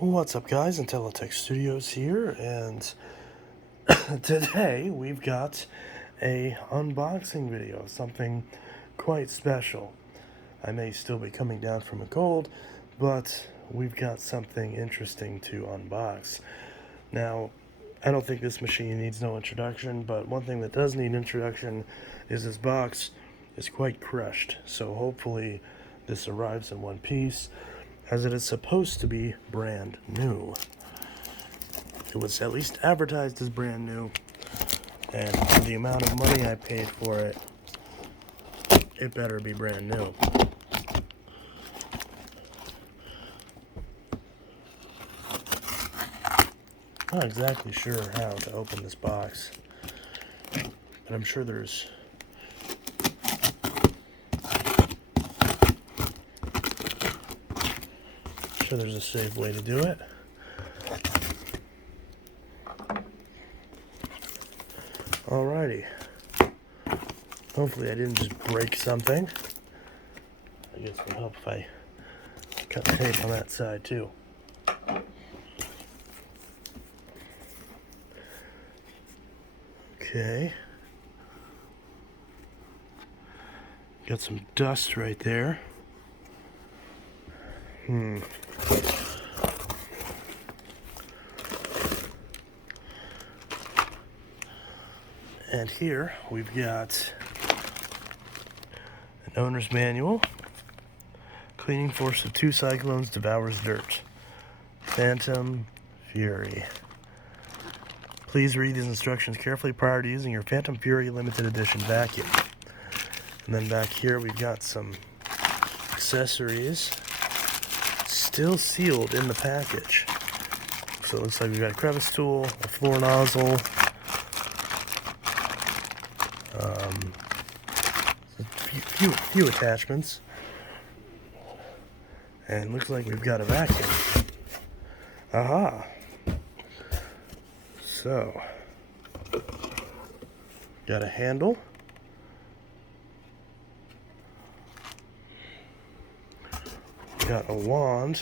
What's up, guys? Intellitech Studios here, and today we've got a unboxing video, something quite special. I may still be coming down from a cold, but we've got something interesting to unbox. Now, I don't think this machine needs no introduction, but one thing that does need introduction is this box is quite crushed, so hopefully this arrives in one piece, as it is supposed to be brand new. It was at least advertised as brand new, and for the amount of money I paid for it, it better be brand new. Not exactly sure how to open this box, but I'm sure there's a safe way to do it. Alrighty. Hopefully I didn't just break something. I guess it would help if I cut the tape on that side too. Okay. Got some dust right there. And here we've got an owner's manual. Cleaning force of 2 cyclones devours dirt. Fantom Fury. Please read these instructions carefully prior to using your Fantom Fury limited edition vacuum. And then back here we've got some accessories still sealed in the package. So it looks like we've got a crevice tool, a floor nozzle, a few attachments, and looks like we've got a vacuum. Aha! So, got a handle. Got a wand.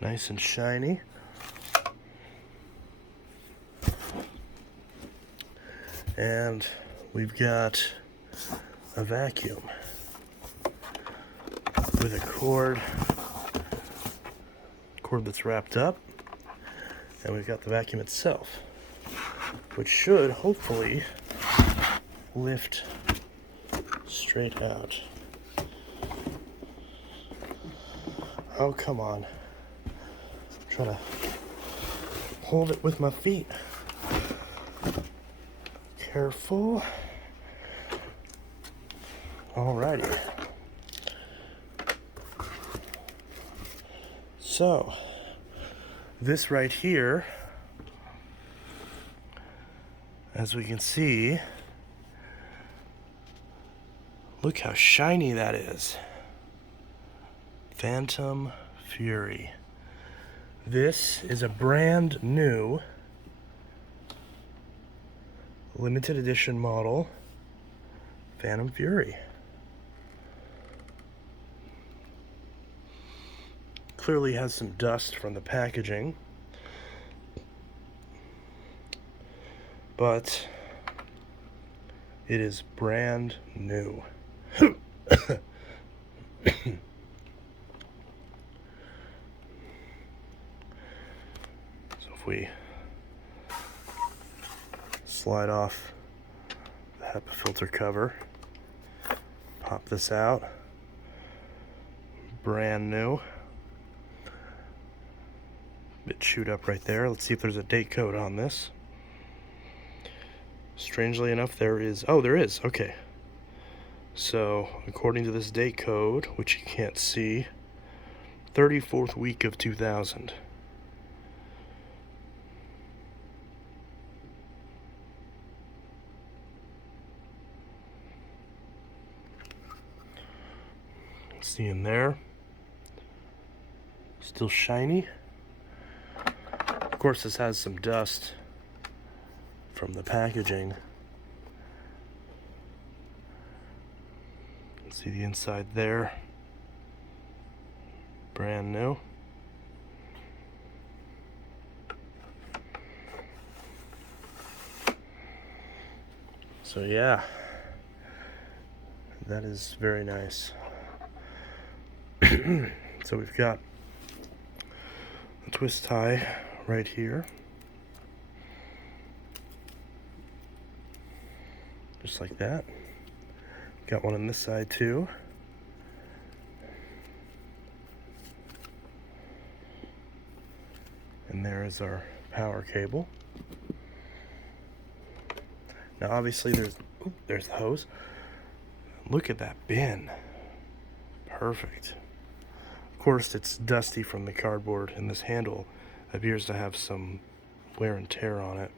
Nice and shiny. And we've got a vacuum with a cord that's wrapped up, and we've got the vacuum itself, which should hopefully lift straight out. Oh, come on. I'm trying to hold it with my feet. Careful. Alrighty. So, this right here, as we can see, look how shiny that is. Fantom Fury. This is a brand new limited edition model Fantom Fury. Clearly has some dust from the packaging, but it is brand new. So if we slide off the HEPA filter cover, pop this out, brand new. Bit chewed up right there. Let's see if there's a date code on this. Strangely enough, there is. Oh, there is. Okay. So, according to this date code, which you can't see, 34th week of 2000. See in there. Still shiny. Of course, this has some dust from the packaging. See the inside there. brand new. So yeah, that is very nice. So we've got a twist tie right here, just like that. Got one on this side too. And there is our power cable. Now obviously there's the hose. Look at that bin. Perfect. Of course it's dusty from the cardboard, and this handle appears to have some wear and tear on it.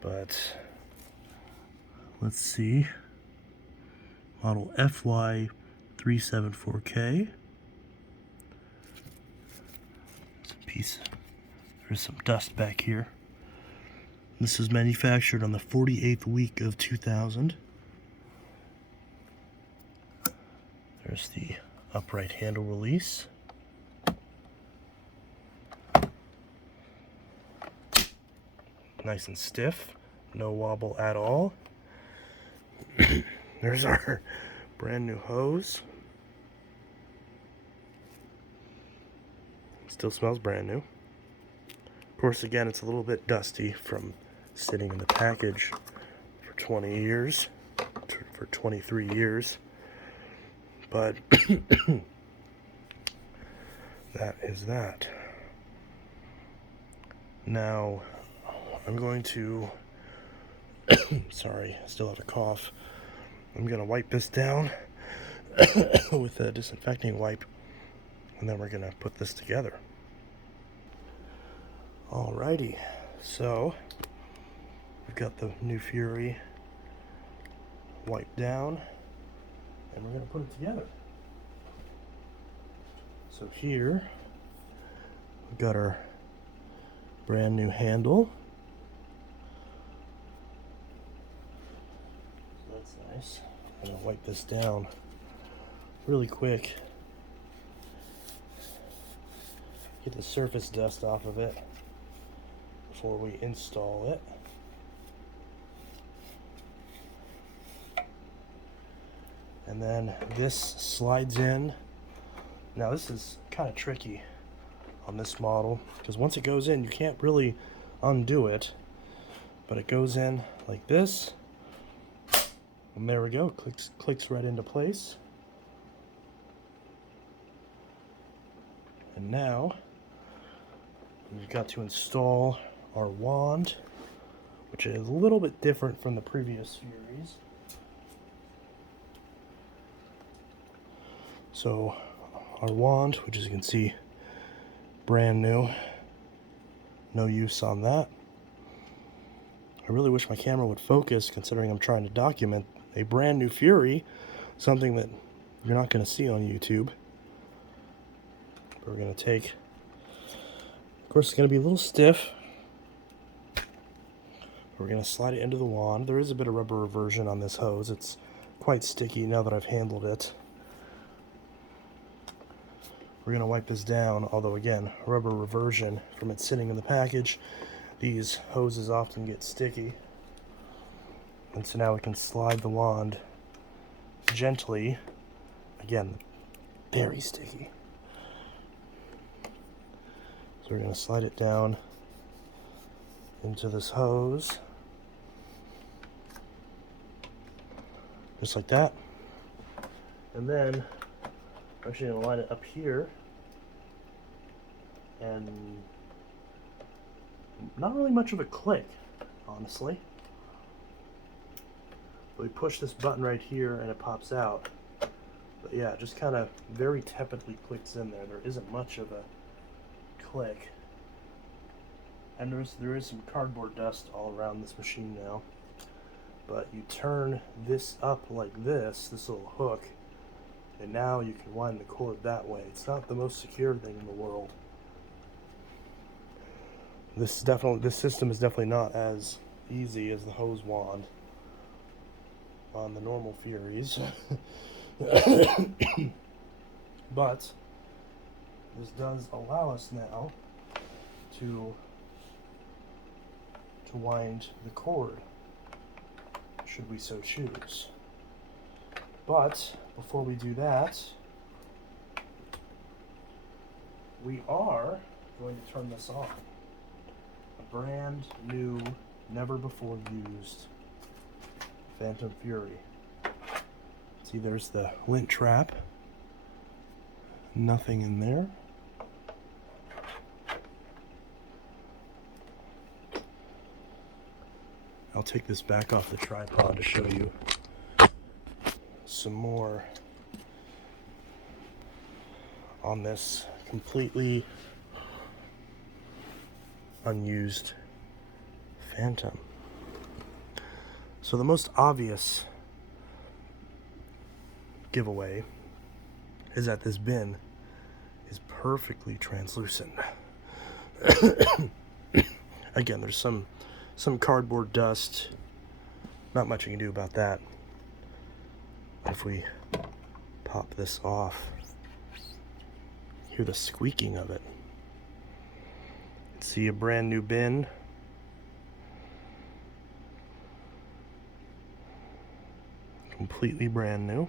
But let's see. Model FY374K. It's a piece. There's some dust back here. This is manufactured on the 48th week of 2000. There's the upright handle release. Nice and stiff, no wobble at all. There's our brand new hose. Still smells brand new. Of course, again, it's a little bit dusty from sitting in the package for 20 years, for 23 years. But that is that. Now, I'm going to, sorry, I still have a cough. I'm going to wipe this down with a disinfecting wipe, and then we're going to put this together. Alrighty, so we've got the new Fury wiped down, and we're going to put it together. So here, we've got our brand new handle. So that's nice. I'm going to wipe this down really quick. Get the surface dust off of it before we install it. And then this slides in. Now this is kind of tricky on this model, because once it goes in you can't really undo it, but it goes in like this, and there we go, clicks right into place. And now we've got to install our wand, which is a little bit different from the previous Furies. So our wand, which as you can see, brand new, no use on that. I really wish my camera would focus, considering I'm trying to document a brand new Fury, something that you're not going to see on YouTube. But we're going to take, of course it's going to be a little stiff. We're going to slide it into the wand. There is a bit of rubber reversion on this hose. It's quite sticky now that I've handled it. We're going to wipe this down, although again, rubber reversion from it sitting in the package. These hoses often get sticky. And so now we can slide the wand gently. Again, very sticky. So we're going to slide it down into this hose. Just like that. And then I'm actually going to line it up here. And not really much of a click, honestly. But we push this button right here and it pops out. But yeah, it just kind of very tepidly clicks in there. There isn't much of a click. And there is some cardboard dust all around this machine now. But you turn this up like this little hook, and now you can wind the cord that way. It's not the most secure thing in the world. This system is definitely not as easy as the hose wand on the normal Furies. But this does allow us now to wind the cord, should we so choose. But before we do that, we are going to turn this on. A brand new, never before used Fantom Fury. See, there's the lint trap. Nothing in there. I'll take this back off the tripod to show you some more on this completely unused Fantom. So the most obvious giveaway is that this bin is perfectly translucent. Again, there's some cardboard dust. Not much you can do about that. But if we pop this off, hear the squeaking of it. See a brand new bin. Completely brand new.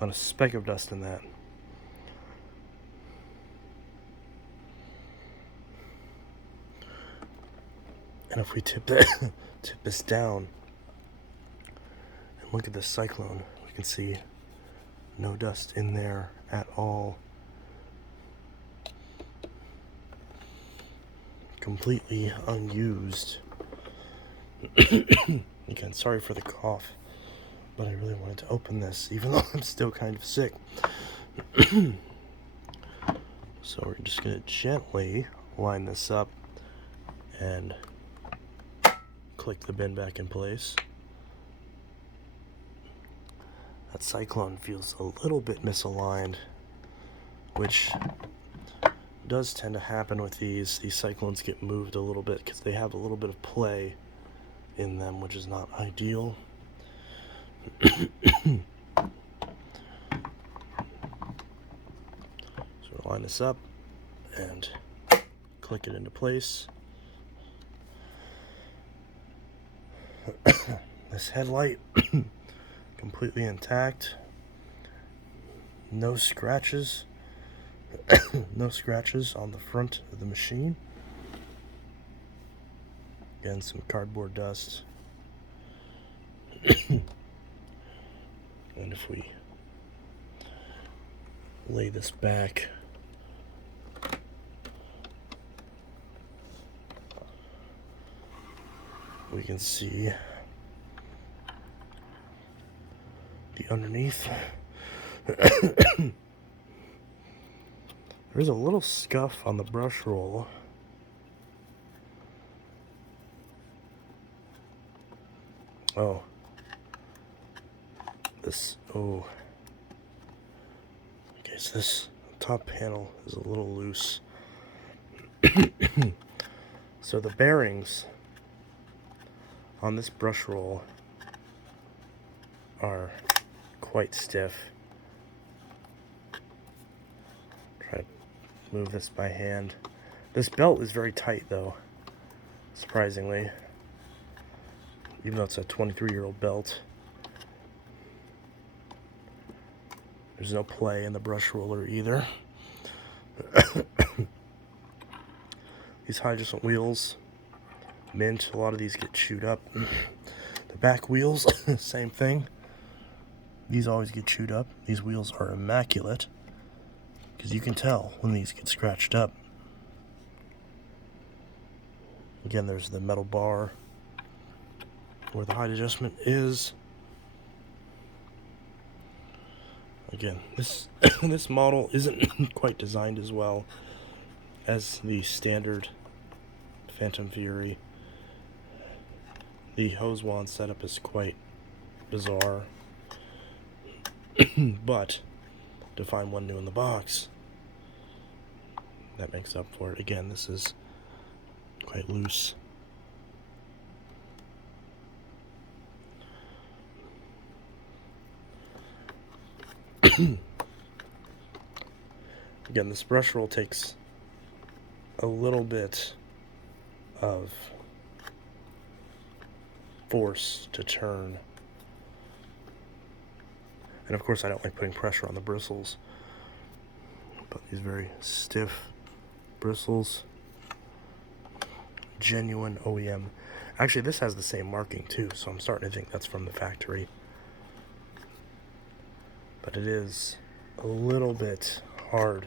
Not a speck of dust in that. And if we tip this down and look at the cyclone, we can see no dust in there at all. Completely unused. Again, sorry for the cough, but I really wanted to open this, even though I'm still kind of sick. So we're just going to gently line this up and click the bin back in place. That cyclone feels a little bit misaligned, which does tend to happen with these. These cyclones get moved a little bit because they have a little bit of play in them, which is not ideal. So we'll line this up and click it into place. This headlight completely intact. No scratches. No scratches on the front of the machine. Again, some cardboard dust. And if we lay this back, we can see the underneath. There's a little scuff on the brush roll. Oh. Oh. Okay, so this top panel is a little loose. So the bearings on this brush roll are quite stiff. Try to move this by hand. This belt is very tight though, surprisingly. Even though it's a 23-year-old belt. There's no play in the brush roller either. These hydrogen wheels, mint, a lot of these get chewed up. The back wheels, same thing. These always get chewed up. These wheels are immaculate, because you can tell when these get scratched up. Again, there's the metal bar where the height adjustment is. Again, this model isn't quite designed as well as the standard Fantom Fury. The hose wand setup is quite bizarre, but to find one new in the box, that makes up for it. Again, this is quite loose. Again, this brush roll takes a little bit of force to turn. And of course I don't like putting pressure on the bristles, but these very stiff bristles, genuine OEM. Actually, this has the same marking too, so I'm starting to think that's from the factory. But it is a little bit hard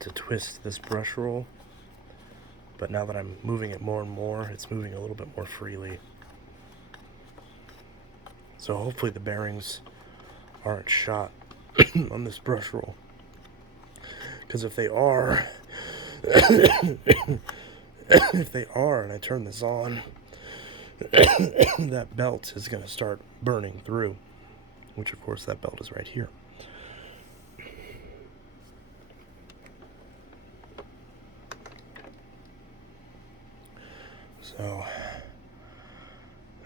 to twist this brush roll, but now that I'm moving it more and more, it's moving a little bit more freely. So hopefully the bearings aren't shot on this brush roll, because if they are, if they are, and I turn this on, that belt is going to start burning through, which of course that belt is right here. So,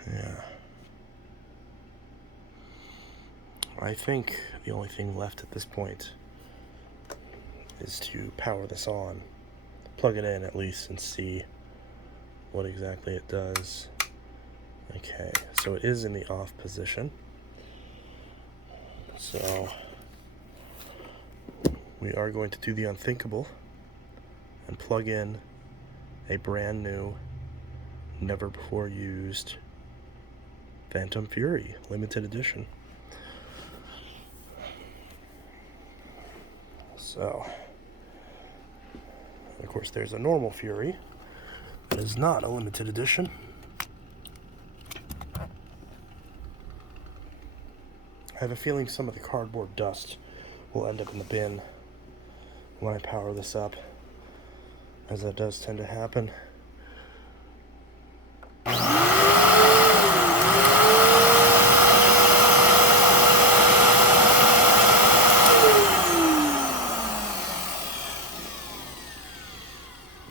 yeah. I think the only thing left at this point is to power this on, plug it in at least, and see what exactly it does. Okay, so it is in the off position. So we are going to do the unthinkable and plug in a brand new, never before used Fantom Fury limited edition. So, of course, there's a normal Fury that is not a limited edition. I have a feeling some of the cardboard dust will end up in the bin when I power this up, as that does tend to happen.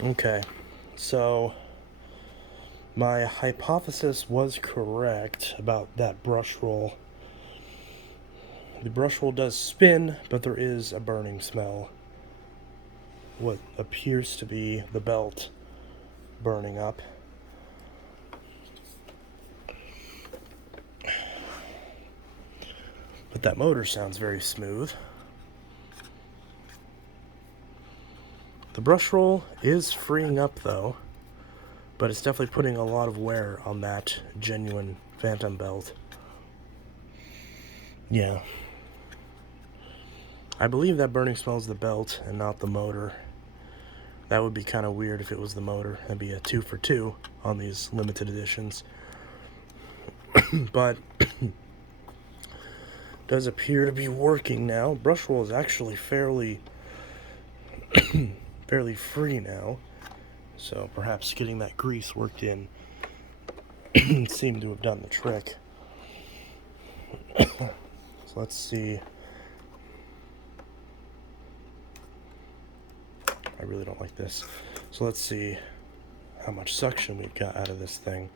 Okay, so my hypothesis was correct about that brush roll. The brush roll does spin, but there is a burning smell. What appears to be the belt burning up. But that motor sounds very smooth. The brush roll is freeing up though, but it's definitely putting a lot of wear on that genuine Fantom belt. Yeah. I believe that burning smell is the belt and not the motor. That would be kind of weird if it was the motor. That'd be a 2 for 2 on these limited editions. But does appear to be working now. Brush roll is actually fairly free now, so perhaps getting that grease worked in seemed to have done the trick. So let's see. I really don't like this. So let's see how much suction we've got out of this thing.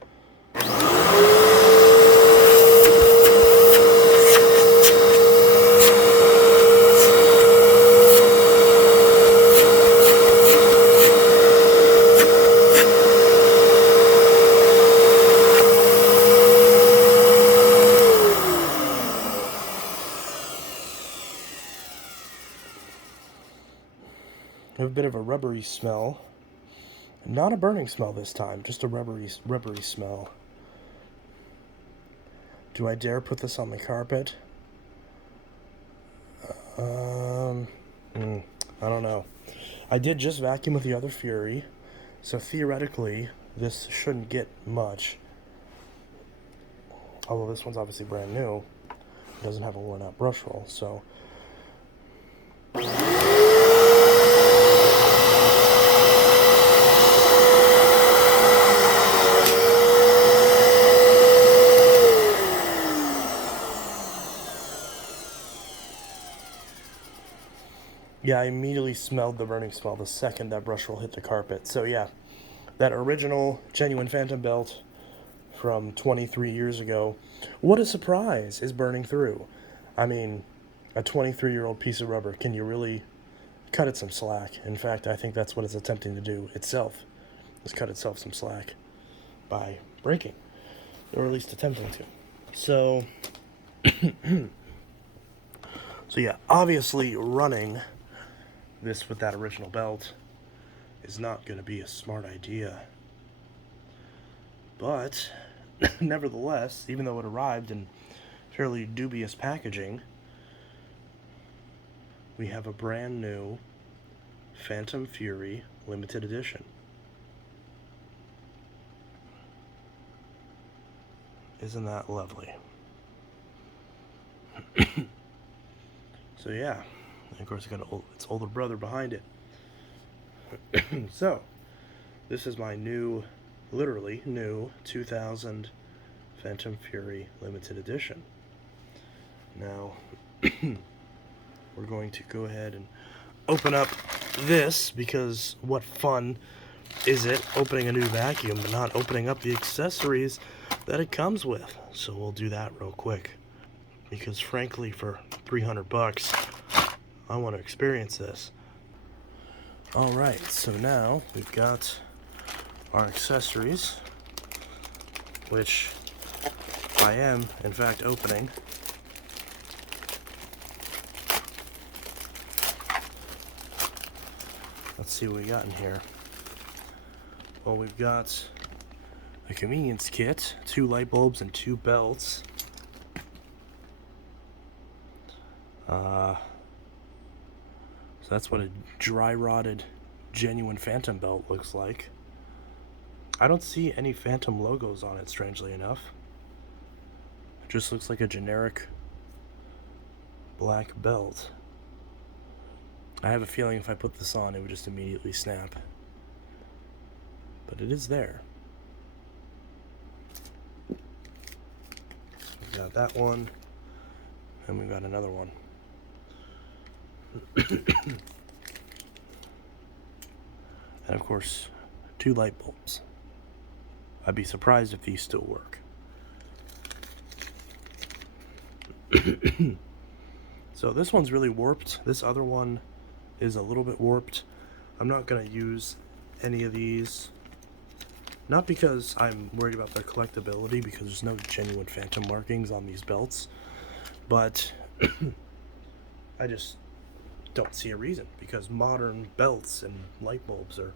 I have a bit of a rubbery smell. Not a burning smell this time, just a rubbery smell. Do I dare put this on the carpet? I don't know. I did just vacuum with the other Fury, so theoretically this shouldn't get much. Although this one's obviously brand new. It doesn't have a worn out brush roll, so... Yeah, I immediately smelled the burning smell the second that brush roll hit the carpet. So yeah, that original genuine Fantom belt from 23 years ago, what a surprise, is burning through. I mean, a 23-year-old piece of rubber, can you really cut it some slack? In fact, I think that's what it's attempting to do itself, is cut itself some slack by breaking, or at least attempting to. So, so yeah, obviously running this with that original belt is not going to be a smart idea. But, nevertheless, even though it arrived in fairly dubious packaging, we have a brand new Phantom Fury limited edition. Isn't that lovely? So yeah, and of course its older brother behind it. So, this is my new, literally new 2000 Phantom Fury limited edition. Now, we're going to go ahead and open up this, because what fun is it opening a new vacuum but not opening up the accessories that it comes with? So we'll do that real quick, because frankly, for 300 bucks, I want to experience this. Alright, so now we've got our accessories, which I am, in fact, opening. Let's see what we got in here. Well, we've got a convenience kit, 2 light bulbs and 2 belts. So that's what a dry rotted genuine Fantom belt looks like. I don't see any Fantom logos on it, strangely enough. It just looks like a generic black belt. I have a feeling if I put this on, it would just immediately snap. But it is there. We've got that one, and we've got another one. And of course, 2 light bulbs. I'd be surprised if these still work. So this one's really warped. This other one is a little bit warped. I'm not going to use any of these. Not because I'm worried about their collectability, because there's no genuine Fantom markings on these belts. But I just don't see a reason, because modern belts and light bulbs are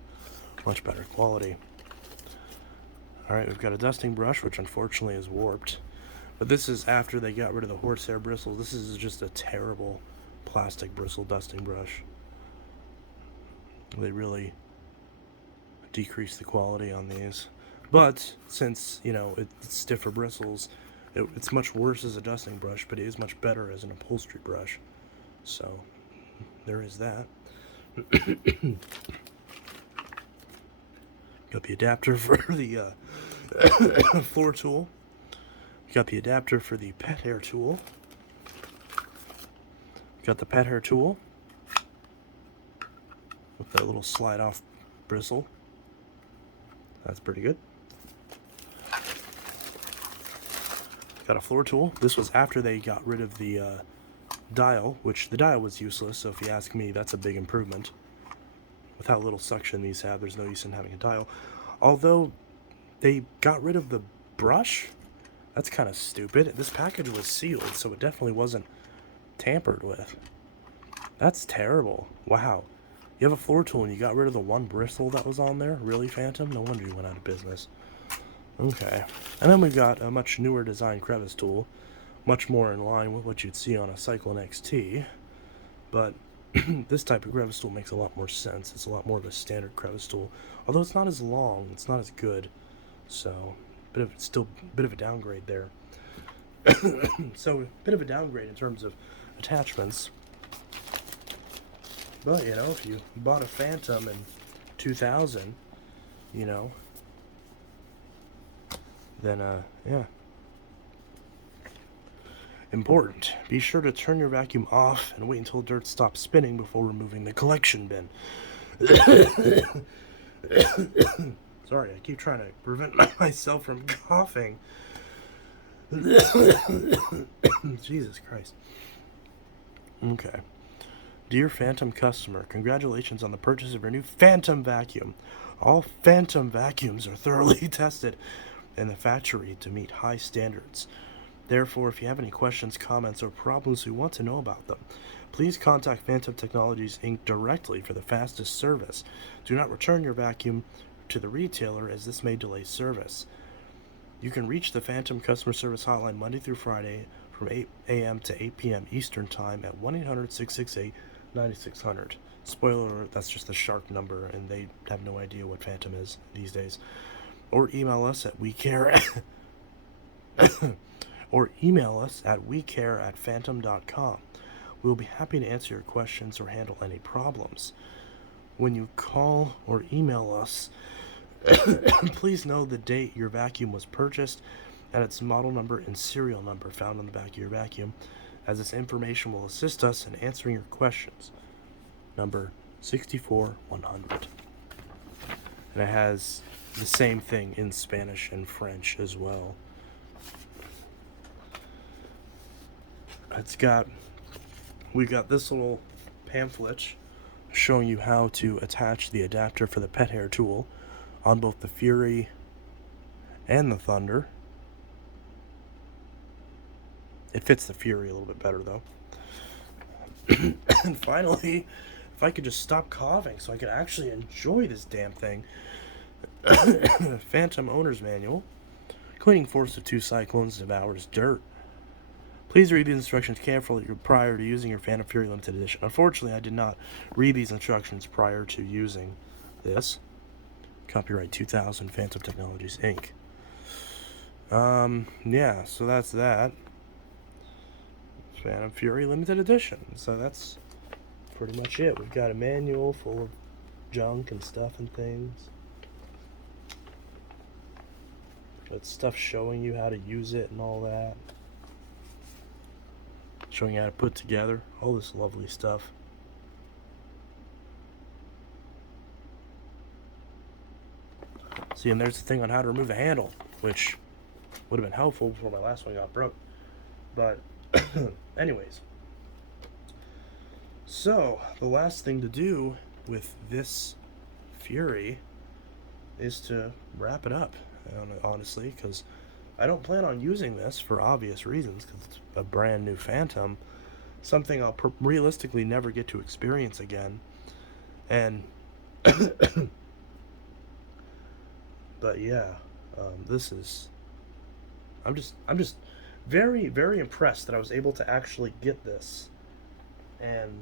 much better quality. Alright, we've got a dusting brush, which unfortunately is warped. But this is after they got rid of the horsehair bristles. This is just a terrible plastic bristle dusting brush. They really decrease the quality on these. But since, you know, it's stiffer bristles, it's much worse as a dusting brush, but it is much better as an upholstery brush. So there is that. Got the adapter for the floor tool. Got the adapter for the pet hair tool. Got the pet hair tool with that little slide off bristle. That's pretty good. Got a floor tool. This was after they got rid of the dial, which the dial was useless, so if you ask me, that's a big improvement. With how little suction these have, there's no use in having a dial. Although they got rid of the brush, that's kind of stupid. This package was sealed, so it definitely wasn't tampered with. That's terrible. Wow. You have a floor tool and you got rid of the one bristle that was on there? Really, Fantom? No wonder you went out of business. Okay. And then we've got a much newer design crevice tool, much more in line with what you'd see on a Cyclone XT. But this type of crevice tool makes a lot more sense. It's a lot more of a standard crevice tool. Although it's not as long, it's not as good. So, still a bit of a downgrade there. So, a bit of a downgrade in terms of attachments. But, you know, if you bought a Fantom in 2000, you know, then, yeah. Important. Be sure to turn your vacuum off and wait until dirt stops spinning before removing the collection bin. Sorry, I keep trying to prevent myself from coughing. Jesus Christ. Okay. Dear Fantom customer, congratulations on the purchase of your new Fantom vacuum. All Fantom vacuums are thoroughly tested in the factory to meet high standards. Therefore, if you have any questions, comments, or problems we want to know about them, please contact Fantom Technologies Inc. directly for the fastest service. Do not return your vacuum to the retailer, as this may delay service. You can reach the Fantom customer service hotline Monday through Friday from 8 a.m. to 8 p.m. Eastern Time at 1-800-668-9600. Spoiler alert, that's just the shark number, and they have no idea what Fantom is these days. Or email us at wecare or email us at wecare@fantom.com. We will be happy to answer your questions or handle any problems. When you call or email us, please know the date your vacuum was purchased and its model number and serial number found on the back of your vacuum, as this information will assist us in answering your questions. Number 64100. And it has the same thing in Spanish and French as well. We got this little pamphlet showing you how to attach the adapter for the pet hair tool on both the Fury and the Thunder. It fits the Fury a little bit better, though. And finally, if I could just stop coughing so I could actually enjoy this damn thing. Fantom Owner's Manual. Cleaning force of 2 cyclones devours dirt. Please read the instructions carefully prior to using your Fantom Fury Limited Edition. Unfortunately, I did not read these instructions prior to using this. Copyright 2000, Fantom Technologies, Inc. Yeah, so that's that. Fantom Fury Limited Edition. So that's pretty much it. We've got a manual full of junk and stuff and things. Got stuff showing you how to use it and all that. Showing you how to put together all this lovely stuff. See, and there's the thing on how to remove the handle, which would have been helpful before my last one got broke. But anyways, so the last thing to do with this Fury is to wrap it up, honestly, because I don't plan on using this for obvious reasons, because it's a brand new Fantom, something I'll realistically never get to experience again. And but yeah, this is, I'm just very, very impressed that I was able to actually get this, and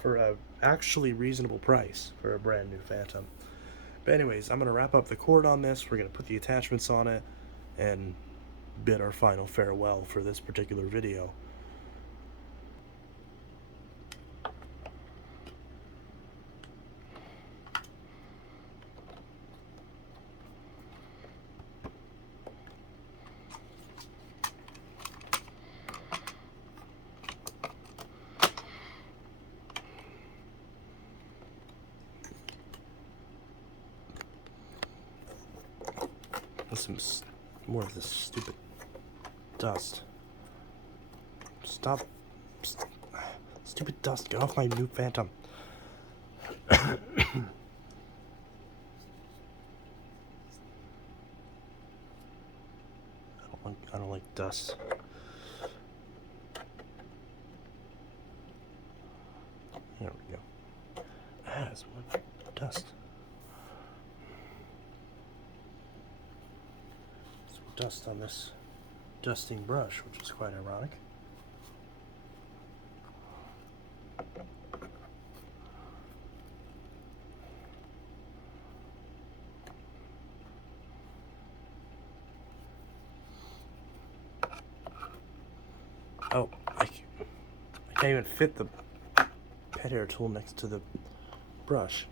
for a actually reasonable price for a brand new Fantom. But anyways, I'm going to wrap up the cord on this. We're going to put the attachments on it and bid our final farewell for this particular video. Some more of this stupid dust. Stop. Stupid dust. Get off my new Fantom. I don't like dust. There we go. Some more dust. Dust on this dusting brush, which is quite ironic. Oh, I can't even fit the pet hair tool next to the brush.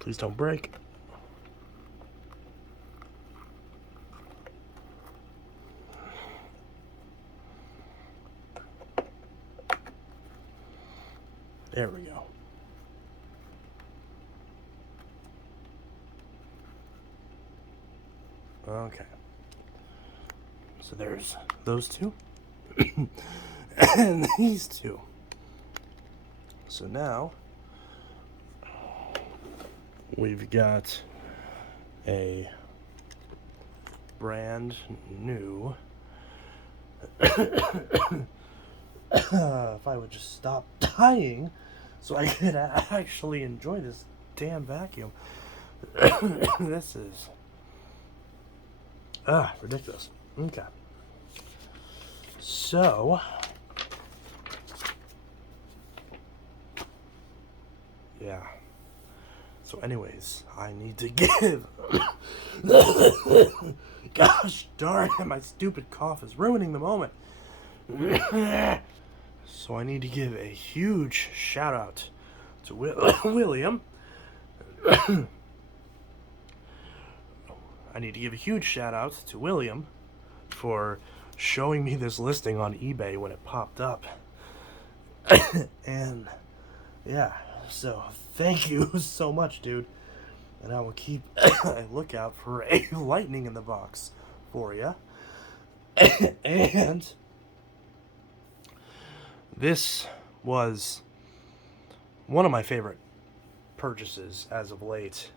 Please don't break. There we go. Okay. So there's those two. And these two. So now we've got a brand new if I would just stop dying so I could actually enjoy this damn vacuum. This is ridiculous. Okay. So yeah. So anyways, I need to give gosh darn it, my stupid cough is ruining the moment. So I need to give a huge shout out to William. I need to give a huge shout out to William for showing me this listing on eBay when it popped up. And yeah, so thank you so much, dude. And I will keep a lookout for a lightning in the box for you. And this was one of my favorite purchases as of late.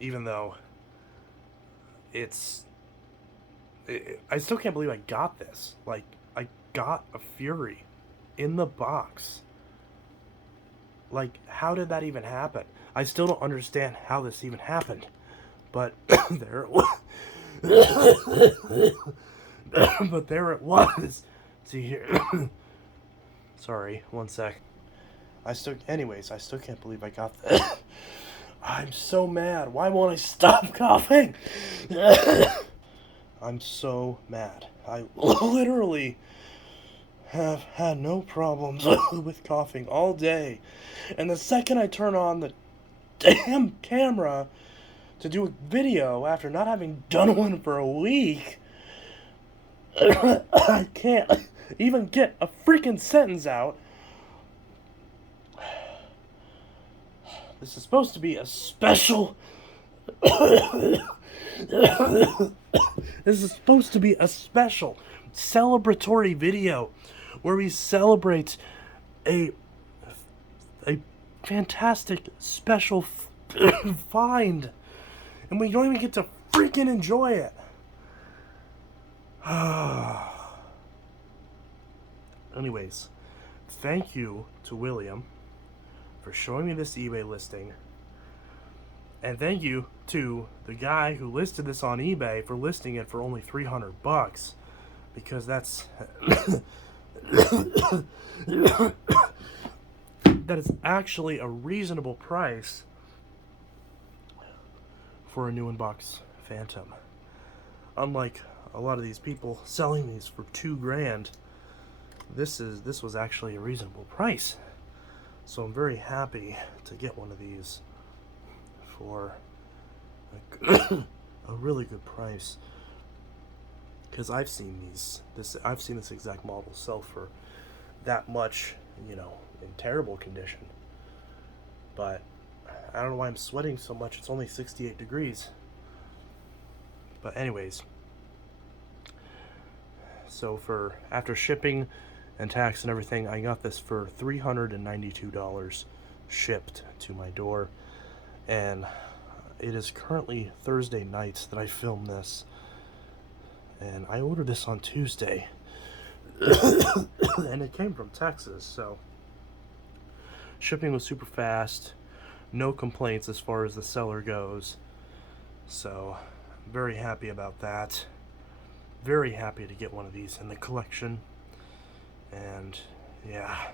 Even though I still can't believe I got this. Like, I got a Fury in the box. Like, how did that even happen? I still don't understand how this even happened. But there it was. But there it was. See here. Sorry, one sec. Anyways, I still can't believe I got that. I'm so mad. Why won't I stop coughing? I'm so mad. I literally have had no problems with coughing all day. And the second I turn on the damn camera to do a video after not having done one for a week, I can't even get a freaking sentence out. This is supposed to be a special... This is supposed to be a special celebratory video where we celebrate a fantastic special find, and we don't even get to freaking enjoy it. Anyways, thank you to William for showing me this eBay listing, and thank you to the guy who listed this on eBay for listing it for only $300, because that's that is actually a reasonable price for a new in-box Fantom. Unlike a lot of these people selling these for $2,000, this was actually a reasonable price. So I'm very happy to get one of these for a really good price, because I've seen this exact model sell for that much, in terrible condition. But I don't know why I'm sweating so much. It's only 68 degrees. But anyways, so after shipping and tax and everything, I got this for $392 shipped to my door. And it is currently Thursday night that I filmed this, and I ordered this on Tuesday. And it came from Texas, so shipping was super fast, no complaints as far as the seller goes, so I'm very happy about that. Very happy to get one of these in the collection. And yeah,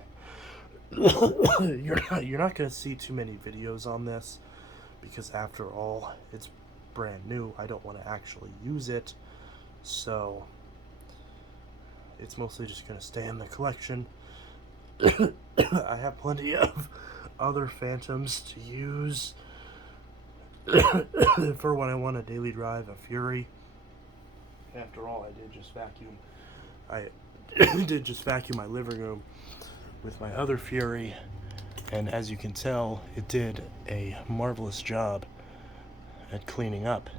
you're not gonna see too many videos on this, because after all, it's brand new. I don't want to actually use it, so it's mostly just going to stay in the collection. I have plenty of other Fantoms to use for when I want a daily drive, a Fury. After all, I did just vacuum my living room with my other Fury, and as you can tell, it did a marvelous job at cleaning up.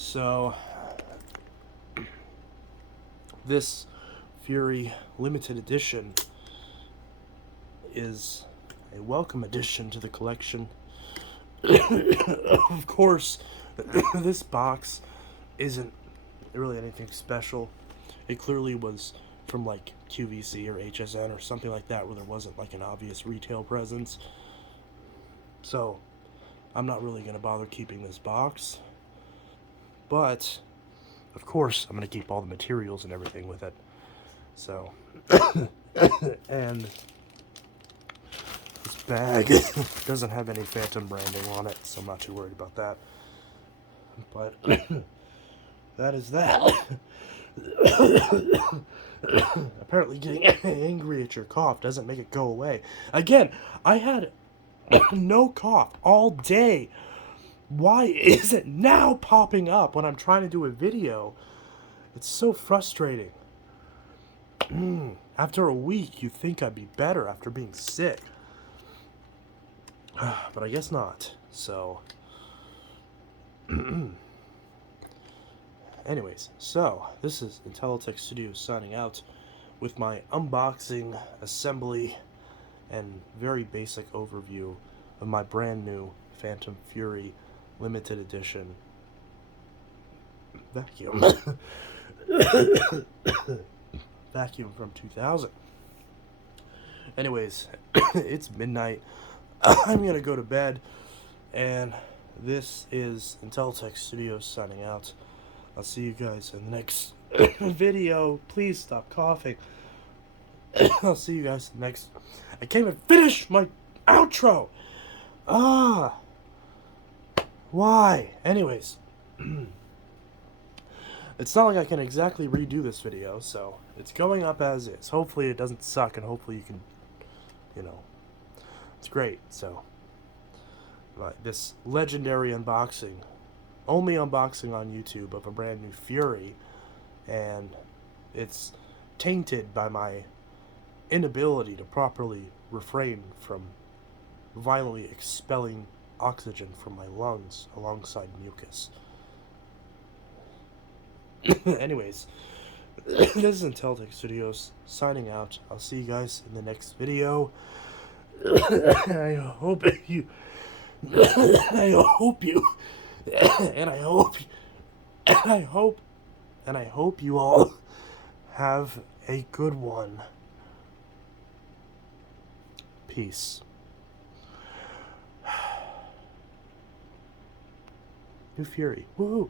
So, this Fury limited edition is a welcome addition to the collection. Of course, this box isn't really anything special. It clearly was from like QVC or HSN or something like that, where there wasn't like an obvious retail presence. So I'm not really going to bother keeping this box, but of course I'm going to keep all the materials and everything with it. So and this bag doesn't have any Fantom branding on it, so I'm not too worried about that. But that is that. Apparently getting angry at your cough doesn't make it go away. Again, I had no cough all day. Why is it now popping up when I'm trying to do a video? It's so frustrating. After a week, you'd think I'd be better after being sick. But I guess not. So anyways, so this is Intellitech Studios signing out with my unboxing, assembly, and very basic overview of my brand new Fantom Fury limited edition vacuum. Vacuum from 2000. Anyways, it's midnight. I'm gonna go to bed, and this is Intellitech Studios signing out. I'll see you guys in the next video. Please stop coughing. I'll see you guys next. I can't even finish my outro. Why? Anyways, it's not like I can exactly redo this video, so it's going up as is. Hopefully it doesn't suck, and hopefully you can, it's great. So, this legendary unboxing, only unboxing on YouTube of a brand new Fury, and it's tainted by my inability to properly refrain from violently expelling oxygen from my lungs alongside mucus. Anyways, this is Intellitech Studios signing out. I'll see you guys in the next video. I hope you all have a good one. Peace. New Fury. Woohoo!